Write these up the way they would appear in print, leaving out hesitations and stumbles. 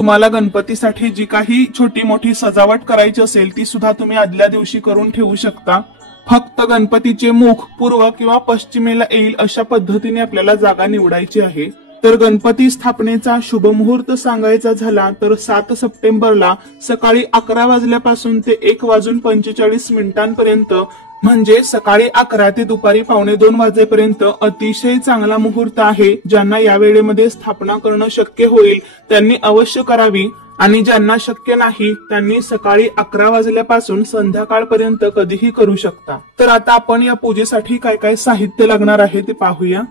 तुम्हाला गणपतीसाठी जी काही छोटी मोठी सजावट करायची असेल ती सुद्धा तुम्ही आदल्या दिवशी करून ठेवू शकता। फक्त गणपतीचे मुख पूर्व किंवा पश्चिमेला येईल अशा पद्धतीने आपल्याला जागा निवडायची आहे। तर गणपती स्थापनेचा शुभ मुहूर्त सांगायचा झाला तर 7 सप्टेंबरला सकाळी 11 वाजल्यापासून ते 1:45 म्हणजे सकाळी 11 ते दुपारी 1:45 वाजेपर्यंत अतिशय चांगला मुहूर्त आहे। ज्यांना या वेळेमध्ये स्थापना करणं शक्य होईल त्यांनी अवश्य करावी आणि ज्यांना शक्य नाही त्यांनी सकाळी 11 वाजल्यापासून संध्याकाळपर्यंत कधीही करू शकता। तर आता आपण या पूजेसाठी काय काय साहित्य लागणार आहे ते पाहूया।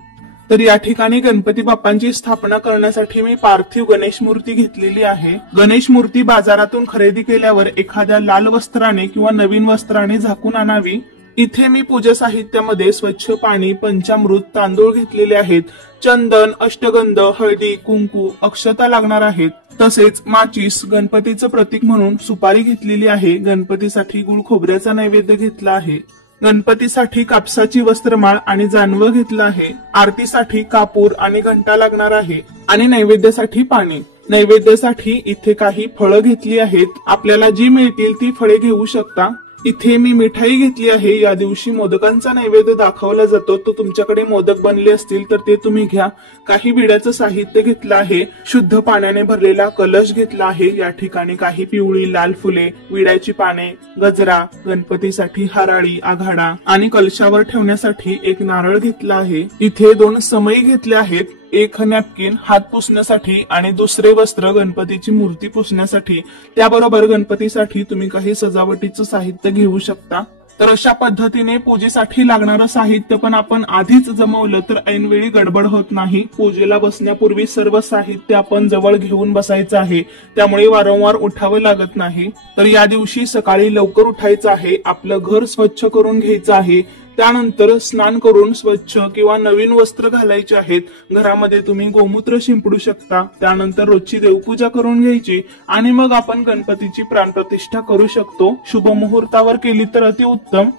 तर या ठिकाणी गणपती बाप्पांची स्थापना करण्यासाठी मी पार्थिव गणेश मूर्ती घेतलेली आहे। गणेश मूर्ती बाजारातून खरेदी केल्यावर एखाद्या लाल वस्त्राने किंवा नवीन वस्त्राने झाकून आणावी। इथे मी पूजा साहित्यामध्ये स्वच्छ पाणी, पंचामृत, तांदूळ घेतलेले आहेत, चंदन, अष्टगंध, हळदी, कुंकू, अक्षता लागणार आहेत, तसेच माचीस, गणपतीचं प्रतीक म्हणून सुपारी घेतलेली आहे। गणपतीसाठी गुळ खोबऱ्याचा नैवेद्य घेतला आहे। गणपतीसाठी कापसाची वस्त्रमाळ आणि जानवं घेतलं आहे। आरतीसाठी कापूर आणि घंटा लागणार आहे आणि नैवेद्यासाठी पाणी। नैवेद्यासाठी इथे काही फळं घेतली आहेत, आपल्याला जी मिळतील ती फळे घेऊ शकता। इथे मी मिठाई घेतली आहे। या दिवशी मोदकांचा नैवेद्य दाखवला जातो, तो तुमच्याकडे मोदक बनले असतील तर ते तुम्ही घ्या। काही विड्याचं साहित्य घेतलं आहे, शुद्ध पाण्याने भरलेला कलश घेतला आहे। या ठिकाणी काही पिवळी लाल फुले, विड्याची पाने, गजरा, गणपतीसाठी हराळी, आघाडा आणि कलशावर ठेवण्यासाठी एक नारळ घेतला आहे। इथे 2 समई घेतले आहेत, एक नॅपकिन हात पुसण्यासाठी आणि दुसरे वस्त्र गणपतीची मूर्ती पुसण्यासाठी। त्याबरोबर गणपतीसाठी तुम्ही काही सजावटीचं साहित्य घेऊ शकता। तर अशा पद्धतीने पूजेसाठी लागणारं साहित्य पण आपण आधीच जमवलं तर ऐनवेळी गडबड होत नाही। पूजेला बसण्यापूर्वी सर्व साहित्य आपण जवळ घेऊन बसायचं आहे, त्यामुळे वारंवार उठावं लागत नाही। तर या दिवशी सकाळी लवकर उठायचं आहे, आपलं घर स्वच्छ करून घ्यायचं आहे। त्यानंतर स्नान करून स्वच्छ किंवा नवीन वस्त्र घालायचे आहेत। घरामध्ये तुम्ही गोमूत्र शिंपडू शकता। त्यानंतर रोजची देवपूजा करून घ्यायची आणि मग आपण गणपतीची प्राणप्रतिष्ठा करू शकतो। शुभ मुहूर्तावर केली तर अतिउत्तम।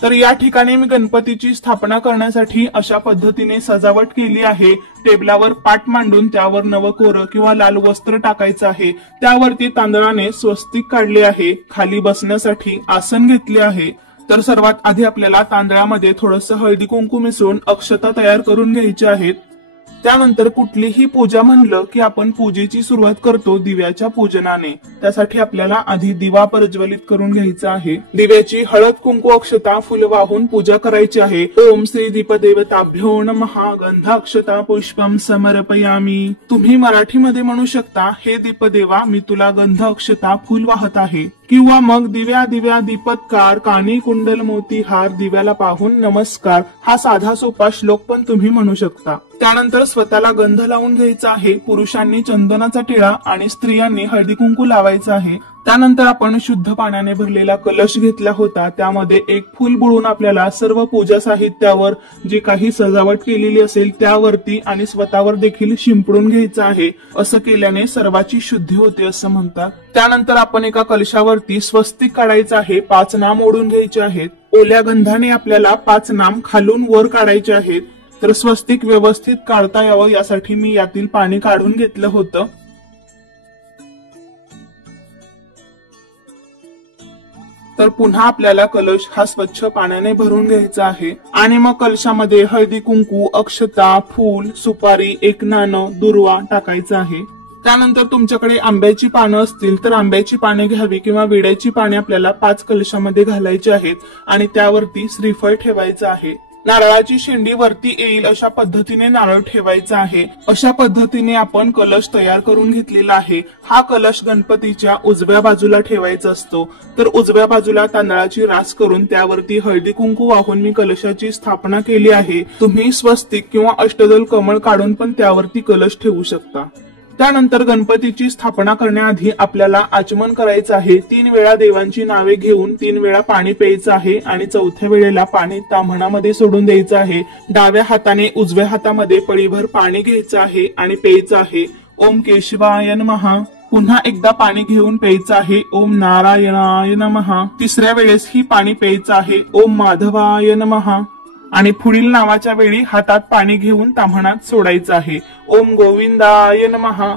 तर या ठिकाणी मी गणपतीची स्थापना करण्यासाठी अशा पद्धतीने सजावट केली आहे। टेबलावर पाट मांडून त्यावर नवकोरं किंवा लाल वस्त्र टाकायचं आहे। त्यावरती तांदळाने स्वस्तिक काढले आहे। खाली बसण्यासाठी आसन घेतले आहे। तर सर्वात आधी आपल्याला तांदळामध्ये थोडंसं हळदी कुंकू मिसळून अक्षता तयार करून घ्यायच्या आहेत। त्यानंतर कुठलीही पूजा म्हणलं की आपण पूजेची सुरुवात करतो दिव्याच्या पूजनाने। त्यासाठी आपल्याला आधी दिवा प्रज्वलित करून घ्यायचा आहे। दिव्याची हळद कुंकू अक्षता फुल वाहून पूजा करायची आहे। ओम श्री दीपदेवताभ्यो नमः गंधाक्षता पुष्पम समर्पयामी। तुम्ही मराठीमध्ये म्हणू शकता, हे दीपदेवा मी तुला गंध अक्षता फुल वाहत आहे, किंवा मग दिव्या दिव्या दीपत्कार कानी कुंडल मोती हार दिव्याला पाहून नमस्कार हा साधा सोपा श्लोक पण तुम्ही म्हणू शकता। त्यानंतर स्वतःला गंध लावून घ्यायचा आहे। पुरुषांनी चंदनाचा टिळा आणि स्त्रियांनी हळदी कुंकू लावायचं आहे। त्यानंतर आपण शुद्ध पाण्याने भरलेला कलश घेतला होता, त्यामध्ये एक फूल बुडवून आपल्याला सर्व पूजा साहित्यावर जी काही सजावट केलेली असेल त्यावरती आणि स्वतःवर देखील शिंपडून घ्यायचं आहे। असं केल्याने सर्वाची शुद्धी होते असं म्हणतात। त्यानंतर आपण एका कलशावरती स्वस्तिक काढायचं आहे। 5 नाम ओढून घ्यायचे आहेत। ओल्या गंधाने आपल्याला 5 नाम खालून वर काढायचे आहेत। तर स्वस्तिक व्यवस्थित काढता यावं यासाठी मी यातील पाणी काढून घेतलं होतं। तर पुन्हा आपल्याला कलश हा स्वच्छ पाण्याने भरून घ्यायचा आहे आणि मग कलशामध्ये हळदी कुंकू, अक्षता, फूल, सुपारी, एक नाणं, दुर्वा टाकायचं आहे। त्यानंतर तुमच्याकडे आंब्याची पानं असतील तर आंब्याची पाने घ्यावी किंवा विड्याची पाने आपल्याला 5 कलशामध्ये घालायची आहेत आणि त्यावरती श्रीफळ ठेवायचं आहे। नारळाची शेंडी वरती येईल अशा पद्धतीने नारळ ठेवायचा आहे। अशा पद्धतीने आपण कलश तयार करून घेतलेला आहे। हा कलश गणपतीच्या उजव्या बाजूला ठेवायचा असतो। तर उजव्या बाजूला तांदळाची रास करून त्यावरती हळदी कुंकू वाहून मी कलशाची स्थापना केली आहे। तुम्ही स्वस्तिक किंवा अष्टदल कमळ काढून पण त्यावरती कलश ठेवू शकता। त्यानंतर गणपतीची स्थापना करण्याआधी आपल्याला आचमन करायचं आहे। 3 वेळा देवांची नावे घेऊन 3 वेळा पाणी प्यायचं आहे आणि 4थ्या वेळेला पाणी ताम्हणामध्ये सोडून द्यायचं आहे। डाव्या हाताने उजव्या हातामध्ये पळीभर पाणी घ्यायचं आहे आणि प्यायचं आहे। ओम केशवाय नमः। पुन्हा एकदा पाणी घेऊन प्यायचं आहे। ओम नारायणाय नमः। 3ऱ्या वेळेस ही पाणी प्यायचं आहे। ओम माधवाय नमः। आणि पुढील नावाच्या वेळी हातात पाणी घेऊन ताम्हणात सोडायचं आहे। ओम गोविंदाय नमः।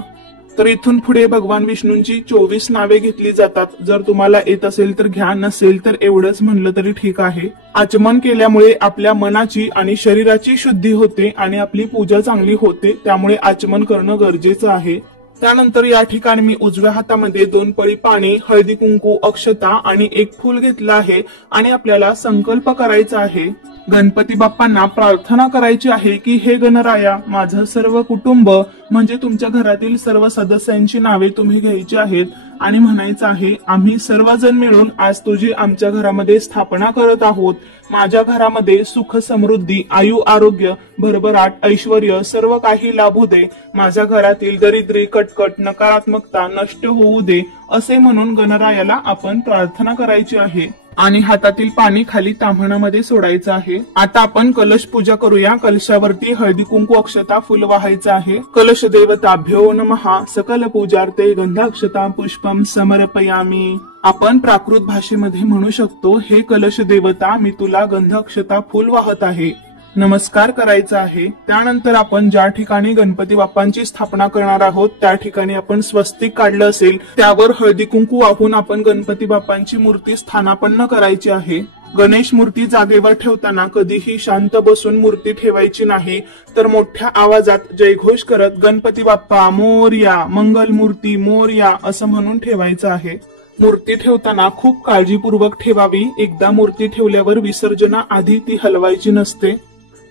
तर इथून पुढे भगवान विष्णूंची 24 नावे घेतली जातात. जर तुम्हाला येत असेल तर घ्या, नसेल तर एवढंच म्हणलं तरी ठीक आहे. आचमन केल्यामुळे आपल्या मनाची आणि शरीराची शुद्धी होते आणि आपली पूजा चांगली होते, त्यामुळे आचमन करणं गरजेचं आहे. त्यानंतर या ठिकाणी मी उजव्या हातामध्ये 2 पळी पाणी, हळदी कुंकू, अक्षता आणि एक फूल घेतलं आहे आणि आपल्याला संकल्प करायचा आहे. गणपती बाप्पांना प्रार्थना करायची आहे की हे गणराया, माझं सर्व कुटुंब म्हणजे तुमच्या घरातील सर्व सदस्यांची नावे तुम्ही घ्यायची आहेत आणि म्हणायचं आहे, आम्ही सर्वजण मिळून आज तुझी आमच्या घरामध्ये स्थापना करत आहोत. माझ्या घरामध्ये सुख समृद्धी, आयु आरोग्य, भरभराट, ऐश्वर्य सर्व काही लाभू दे. माझ्या घरातील दरिद्री, कटकट, नकारात्मकता नष्ट होऊ दे, असे म्हणून गणरायाला आपण प्रार्थना करायची आहे. आणि हातातील पाणी खाली ताम्हणामध्ये सोडायचं आहे. आता आपण कलश पूजा करूया. कलशावरती हळदी कुंकू, अक्षता, फुल वाहायचं आहे. कलश देवताभ्यो नमः. सकल पूजार्थे गंधाक्षता पुष्पम समर्पयामी. आपण प्राकृत भाषेमध्ये म्हणू शकतो, हे कलश देवता, मी तुला गंधाक्षता फुल वाहत आहे. नमस्कार करायचा आहे. त्यानंतर आपण ज्या ठिकाणी गणपती बाप्पांची स्थापना करणार आहोत त्या ठिकाणी आपण स्वस्तिक काढलं असेल, त्यावर हळदी कुंकू वाहून आपण गणपती बाप्पांची मूर्ती स्थानापन्न करायची आहे. गणेश मूर्ती जागेवर ठेवताना कधीही शांत बसून मूर्ती ठेवायची नाही, तर मोठ्या आवाजात जयघोष करत गणपती बाप्पा मोरया, मंगल मूर्ती मोरया असं म्हणून ठेवायचं आहे. मूर्ती ठेवताना खूप काळजीपूर्वक ठेवावी. एकदा मूर्ती ठेवल्यावर विसर्जनाआधी ती हलवायची नसते.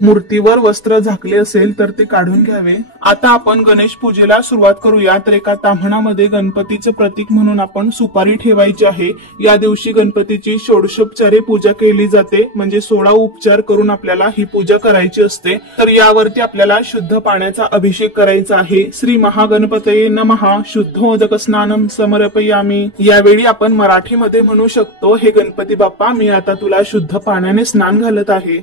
मूर्तीवर वस्त्र झाकले असेल तर ते काढून घ्यावे. आता आपण गणेश पूजेला सुरुवात करूया. तर एका ताम्हणामध्ये गणपतीचं प्रतीक म्हणून आपण सुपारी ठेवायची आहे. या दिवशी गणपतीची षोडशोपचारे पूजा केली जाते, म्हणजे 16 उपचार करून आपल्याला ही पूजा करायची असते. तर यावरती आपल्याला शुद्ध पाण्याचा अभिषेक करायचा आहे. श्री महागणपतये नमः. शुद्धोदक स्नानम समर्पयामी. यावेळी आपण मराठीमध्ये म्हणू शकतो, हे गणपती बाप्पा, मी आता तुला शुद्ध पाण्याने स्नान घालत आहे.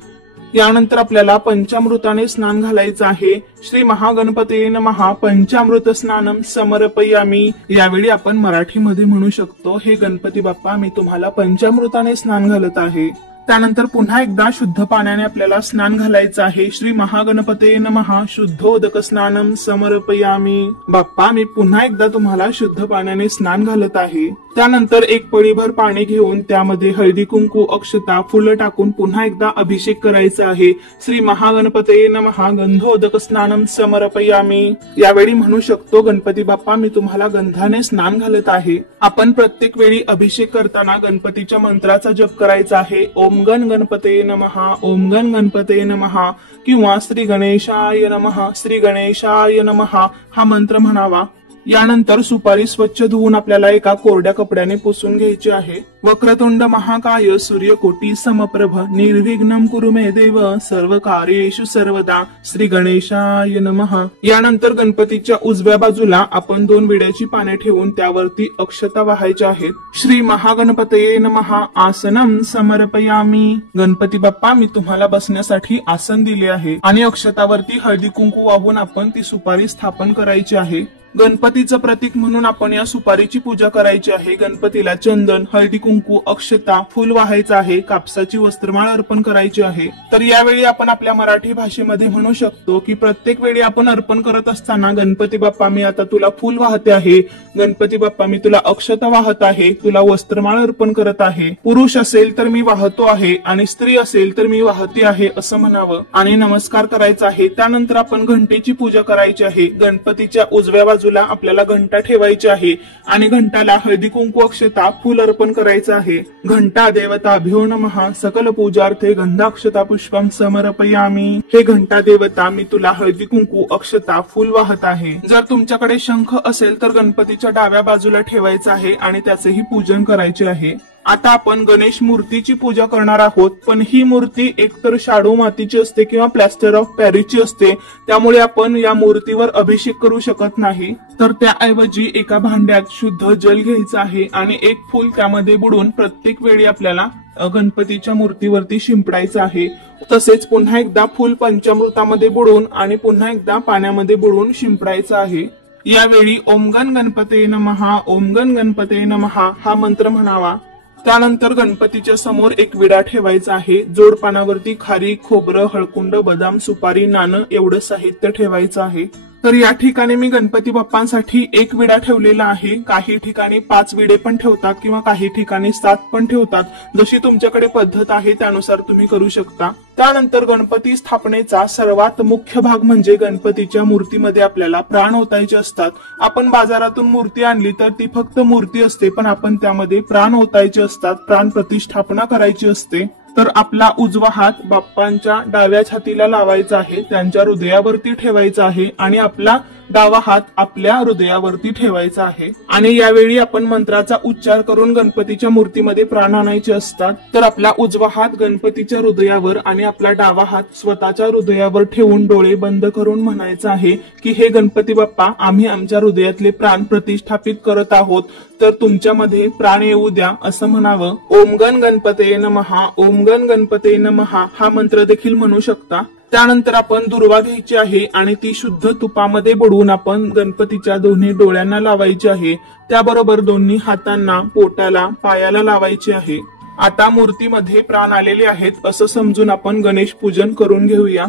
यानंतर आपल्याला पंचामृताने स्नान घालायचं आहे. श्री महागणपतये नमः. पंचामृत स्नानम समर्पयामी. यावेळी आपण मराठीमध्ये म्हणू शकतो, हे गणपती बाप्पा, मी तुम्हाला पंचामृताने स्नान घालत आहे. त्यानंतर पुन्हा एकदा शुद्ध पाण्याने आपल्याला स्नान घालायचं आहे. श्री महागणपतये नमः. शुद्धोदक स्नानम समर्पयामी. बाप्पा, मी पुन्हा एकदा तुम्हाला शुद्ध पाण्याने स्नान घालत आहे. त्यानंतर एक पळीभर पाणी घेऊन त्यामध्ये हळदी कुंकू, अक्षता, फुलं टाकून पुन्हा एकदा अभिषेक करायचा आहे. श्री महागणपतये नमः. गंधोदक स्नानम समर्पयामी. यावेळी म्हणू शकतो, गणपती बाप्पा, मी तुम्हाला गंधाने स्नान घालत आहे. आपण प्रत्येक वेळी अभिषेक करताना गणपतीच्या मंत्राचा जप करायचा आहे. ओम गण गणपतये नमः. ओम गण गणपतये नमः किंवा श्री गणेशाय नमः. श्री गणेशाय नमः हा मंत्र म्हणावा. यानंतर सुपारी स्वच्छ धुवून आपल्याला एका कोरड्या कपड्याने पुसून घ्यायची आहे. वक्रतुंड महाकाय सूर्यकोटी समप्रभ निर्विघ्नं कुरु मे देव सर्व कार्येषु सर्वदा. श्री गणेशाय नमः. यानंतर गणपतीच्या उजव्या बाजूला आपण 2 विड्याची पाने ठेवून त्यावरती अक्षता वाहायच्या आहेत. श्री महागणपतये नमः. आसनम समर्पयामी. गणपती बाप्पा, मी तुम्हाला बसण्यासाठी आसन दिले आहे आणि अक्षतावरती हळदी कुंकू वाहून आपण ती सुपारी स्थापन करायची आहे. गणपतीचं प्रतीक म्हणून आपण या सुपारीची पूजा करायची आहे. गणपतीला चंदन, हळदी कुंकू, अक्षता, फुल वाहायचं आहे. कापसाची वस्त्रमाळ अर्पण करायची आहे. तर यावेळी आपण आपल्या मराठी भाषेमध्ये म्हणू शकतो की प्रत्येक वेळी आपण अर्पण करत असताना, गणपती बाप्पा, मी आता तुला फुल वाहते आहे. गणपती बाप्पा, मी तुला अक्षता वाहत आहे. तुला वस्त्रमाळ अर्पण करत आहे. पुरुष असेल तर मी वाहतो आहे आणि स्त्री असेल तर मी वाहते आहे असं म्हणावं आणि नमस्कार करायचा आहे. त्यानंतर आपण घंटेची पूजा करायची आहे. गणपतीच्या उजव्या बाजूला आपल्याला घंटा ठेवायची आहे आणि घंटाला हळदी कुंकू, अक्षता, फूल अर्पण करायचं आहे. घंटा देवताभ्यो नमः. सकल पूजार्थे गंधाक्षता पुष्पम समर्पयामी. हे घंटा देवता, मी तुला हळदी कुंकू, अक्षता, फूल वाहत आहे. जर तुमच्याकडे शंख असेल तर गणपतीच्या डाव्या बाजूला ठेवायचा आहे आणि त्याचेही पूजन करायचे आहे. आता आपण गणेश मूर्तीची पूजा करणार आहोत, पण ही मूर्ती एकतर शाडू मातीची असते किंवा प्लॅस्टर ऑफ पॅरिसची असते, त्यामुळे आपण या मूर्तीवर अभिषेक करू शकत नाही. तर त्याऐवजी एका भांड्यात शुद्ध जल घ्यायचं आहे आणि एक फूल त्यामध्ये बुडून प्रत्येक वेळी आपल्याला गणपतीच्या मूर्तीवरती शिंपडायचं आहे. तसेच पुन्हा एकदा फूल पंचामृतामध्ये बुडून आणि पुन्हा एकदा पाण्यामध्ये बुडून शिंपडायचं आहे. यावेळी ओम गण गणपतये नमः. ओम गण गणपतये नमः हा मंत्र म्हणावा. त्यानंतर गणपतीच्या समोर एक विडा ठेवायचा आहे. जोडपानावरती खारी, खोबरं, हळकुंड, बदाम, सुपारी, नाणं एवढं साहित्य ठेवायचं आहे. तर या ठिकाणी मी गणपती बाप्पांसाठी एक विडा ठेवलेला आहे। काही ठिकाणी 5 विडे पण ठेवतात किंवा काही ठिकाणी 7 पण ठेवतात। जशी तुमच्याकडे पद्धत आहे त्यानुसार तुम्ही करू शकता। त्यानंतर गणपती स्थापनेचा सर्वात मुख्य भाग म्हणजे गणपतीच्या मूर्तीमध्ये आपल्याला प्राण ओतायचे असतात। आपण बाजारातून मूर्ती आणली तर ती फक्त मूर्ती असते, पण आपण त्यामध्ये प्राण ओतायचे असतात, प्राण प्रतिष्ठापना करायची असते। तर आपला उजवा हात बाप्पांच्या डाव्या छातीला लावायचा आहे, त्यांच्या हृदयावरती ठेवायचा आहे आणि आपला डावा हात आपल्या हृदयावरती ठेवायचा आहे। आणि यावेळी आपण मंत्राचा उच्चार करून गणपतीच्या मूर्तीमध्ये प्राण आणायचे असतात। तर आपला उजवा हात गणपतीच्या हृदयावर आणि आपला डावा हात स्वतःच्या हृदयावर ठेवून डोळे बंद करून म्हणायचं आहे की हे गणपती बाप्पा, आम्ही आमच्या हृदयातले प्राण प्रतिष्ठापित करत आहोत, तर तुमच्यामध्ये प्राण येऊ द्या असं म्हणावं। ओम गण गणपते नमः, ओम गण गणपते नमः हा मंत्र देखील म्हणू शकता। त्यानंतर आपण दुर्वा घ्यायची आहे आणि ती शुद्ध तुपामध्ये बुडवून आपण गणपतीच्या दोन्ही डोळ्यांना लावायची आहे। त्याबरोबर दोन्ही हातांना, पोटाला, पायाला लावायची आहे। आता मूर्तीमध्ये प्राण आलेले आहेत असं समजून आपण गणेश पूजन करून घेऊया।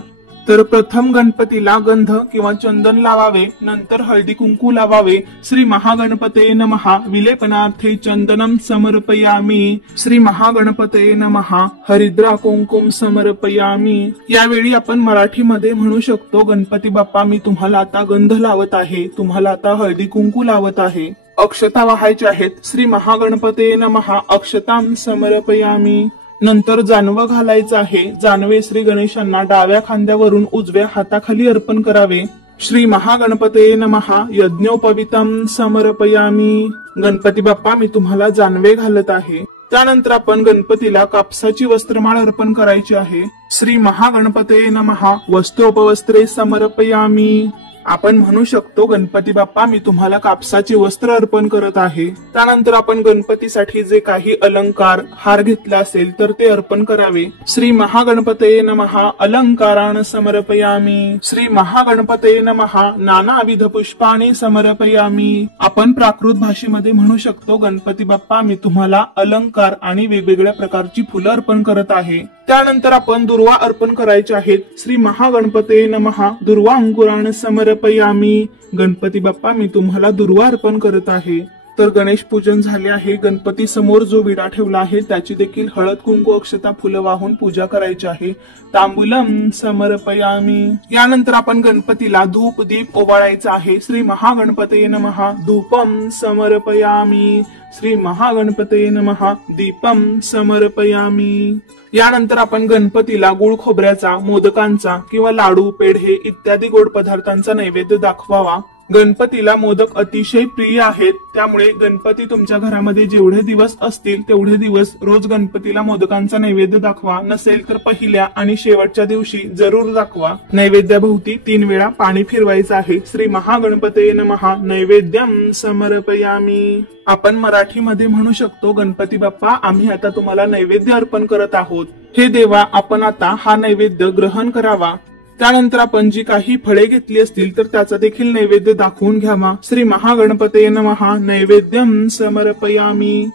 तर प्रथम गणपतीला गंध किंवा चंदन लावावे, नंतर हळदी कुंकू लावावे। श्री महागणपते नमः, विलेपनार्थे चंदनम समर्पयामी। श्री महागणपते नमः, हरिद्रा कुंकुम समर्पयामी। यावेळी आपण मराठीमध्ये म्हणू शकतो, गणपती बाप्पा मी तुम्हाला आता गंध लावत आहे, तुम्हाला आता हळदी कुंकू लावत आहे। अक्षता वाहायच्या आहेत। श्री महागणपते नमः, अक्षताम समर्पयामी। नंतर जानवं घालायचं आहे। जानवे श्री गणेशांना डाव्या खांद्यावरून उजव्या हाताखाली अर्पण करावे। श्री महागणपते नमः, यज्ञोपवीतम समर्पयामी। गणपती बाप्पा मी तुम्हाला जानवे घालत आहे। त्यानंतर आपण गणपतीला कापसाची वस्त्रमाळ अर्पण करायची आहे। श्री महागणपते नमः, वस्त्रोपवस्त्रे समर्पयामी। आपण म्हणू शकतो, गणपती बाप्पा मी तुम्हाला कापसाचे वस्त्र अर्पण करत आहे। त्यानंतर आपण गणपतीसाठी जे काही अलंकार, हार घेतला असेल तर ते अर्पण करावे। श्री महागणपते नमः, अलंकारान समर्पयामी। श्री महागणपते नमः, नानाविध पुष्पाणि समर्पयामी। आपण प्राकृत भाषेमध्ये म्हणू शकतो, गणपती बाप्पा मी तुम्हाला अलंकार आणि वेगवेगळ्या प्रकारची फुलं अर्पण करत आहे। त्यानंतर आपण दुर्वा अर्पण करायचे आहेत। श्री महागणपते नमः, दुर्वा अंकुरान समर्पयामी। गणपती बाप्पा मी तुम्हाला दुर्वा अर्पण करत आहे। तर गणेश पूजन झाले आहे। गणपती समोर जो विडा ठेवला आहे त्याची देखील हळद कुंकू अक्षता फुलं वाहून पूजा करायची आहे। तांबूलम समर्पयामी। यानंतर आपण गणपतीला धूप दीप ओवाळायचा आहे। श्री महागणपते नमः, धूपम समर्पयामी। श्री महागणपते नमः, दीपम समर्पयामी। यानंतर आपण गणपतीला गुळ खोबऱ्याचा, मोदकांचा किंवा लाडू, पेढे इत्यादी गोड पदार्थांचा नैवेद्य दाखवावा। गणपतीला मोदक अतिशय प्रिय आहेत, त्यामुळे गणपती तुमच्या घरामध्ये जेवढे दिवस असतील तेवढे दिवस रोज गणपतीला मोदकांचा नैवेद्य दाखवा। नसेल तर पहिल्या आणि शेवटच्या दिवशी जरूर दाखवा। नैवेद्याभोवती 3 वेळा पाणी फिरवायचं आहे। श्री महागणपते नमः, नैवेद्यम समर्पयामी। आपण मराठीमध्ये म्हणू शकतो, गणपती बाप्पा आम्ही आता तुम्हाला नैवेद्य अर्पण करत आहोत, हे देवा आपण आता हा नैवेद्य ग्रहण करावा। त्यानंतर आपण जी काही फळे घेतली असतील तर त्याचा देखील नैवेद्य दाखवून घ्यावा। श्री महागणपते नमः, नैवेद्यम समर्पयामी।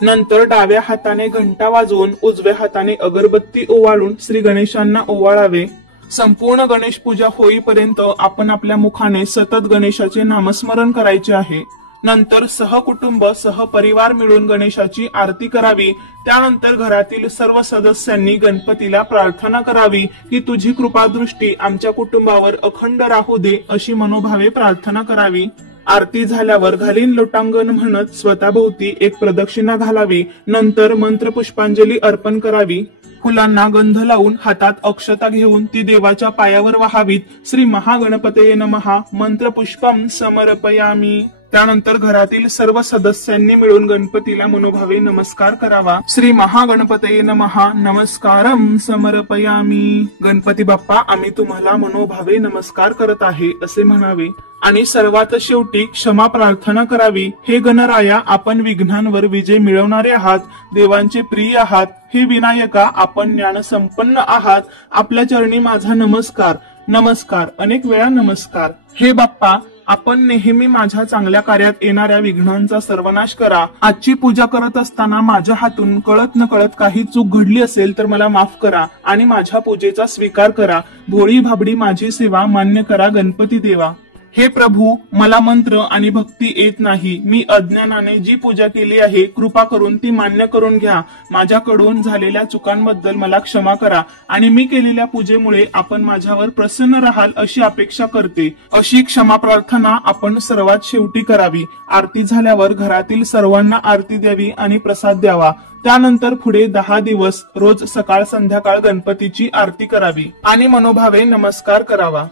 नंतर डाव्या हाताने घंटा वाजवून उजव्या हाताने अगरबत्ती ओवाळून श्री गणेशांना ओवाळावे। संपूर्ण गणेश पूजा होईपर्यंत आपण आपल्या मुखाने सतत गणेशाचे नामस्मरण करायचे आहे। नंतर सहकुटुंब सहपरिवार मिळून गणेशाची आरती करावी। त्यानंतर घरातील सर्व सदस्यांनी गणपतीला प्रार्थना करावी की तुझी कृपादृष्टी आमच्या कुटुंबावर अखंड राहू दे, अशी मनोभावे प्रार्थना करावी। आरती झाल्यावर घालीन लोटांगण म्हणत स्वतःभोवती एक प्रदक्षिणा घालावी। नंतर मंत्र पुष्पांजली अर्पण करावी। फुलांना गंध लावून हातात अक्षता घेऊन ती देवाच्या पायावर वाहावीत। श्री महागणपते नमः, मंत्र पुष्पम समर्पयामी। त्यानंतर घरातील सर्व सदस्यांनी मिळून गणपतीला मनोभावे नमस्कार करावा। श्री महागणपते नमः, नमस्कारम समर्पयामी। गणपती बाप्पा आम्ही तुम्हाला मनोभावे नमस्कार करत आहे असे म्हणावे आणि सर्वात शेवटी क्षमा प्रार्थना करावी। हे गणराया आपण विघ्नांवर विजय मिळवणारे आहात, देवांचे प्रिय आहात। हे विनायका आपण ज्ञानसंपन्न आहात, आपल्या चरणी माझा नमस्कार नमस्कार अनेक वेळा नमस्कार। हे बाप्पा आपण नेहमी माझ्या चांगल्या कार्यात येणाऱ्या विघ्नांचा सर्वनाश करा। आजची पूजा करत असताना माझ्या हातून कळत नकळत काही चूक घडली असेल तर मला माफ करा आणि माझ्या पूजेचा स्वीकार करा। भोळी भाबडी माझी सेवा मान्य करा गणपती देवा। हे प्रभू, मला मंत्र आणि भक्ती येत नाही. मी अज्ञानाने जी पूजा केली आहे, कृपा करून ती मान्य करून घ्या. माझ्याकडून झालेल्या चुकांबद्दल मला क्षमा करा आणि मी केलेल्या पूजेमुळे आपण माझ्यावर प्रसन्न राहाल अशी अपेक्षा करते. अशी क्षमा प्रार्थना आपण सर्वात शेवटी करावी. आरती झाल्यावर घरातील सर्वांना आरती द्यावी आणि प्रसाद द्यावा. त्यानंतर पुढे 10 दिवस रोज सकाळ संध्याकाळ गणपतीची आरती करावी आणि मनोभावे नमस्कार करावा.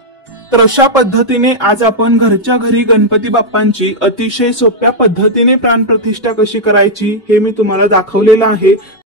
तर अशा पद्धतीने आज आपण घरच्या घरी गणपती बाप्पांची अतिशय सोप्या पद्धतीने प्राणप्रतिष्ठा कशी करायची हे मी तुम्हाला दाखवलेलं आहे.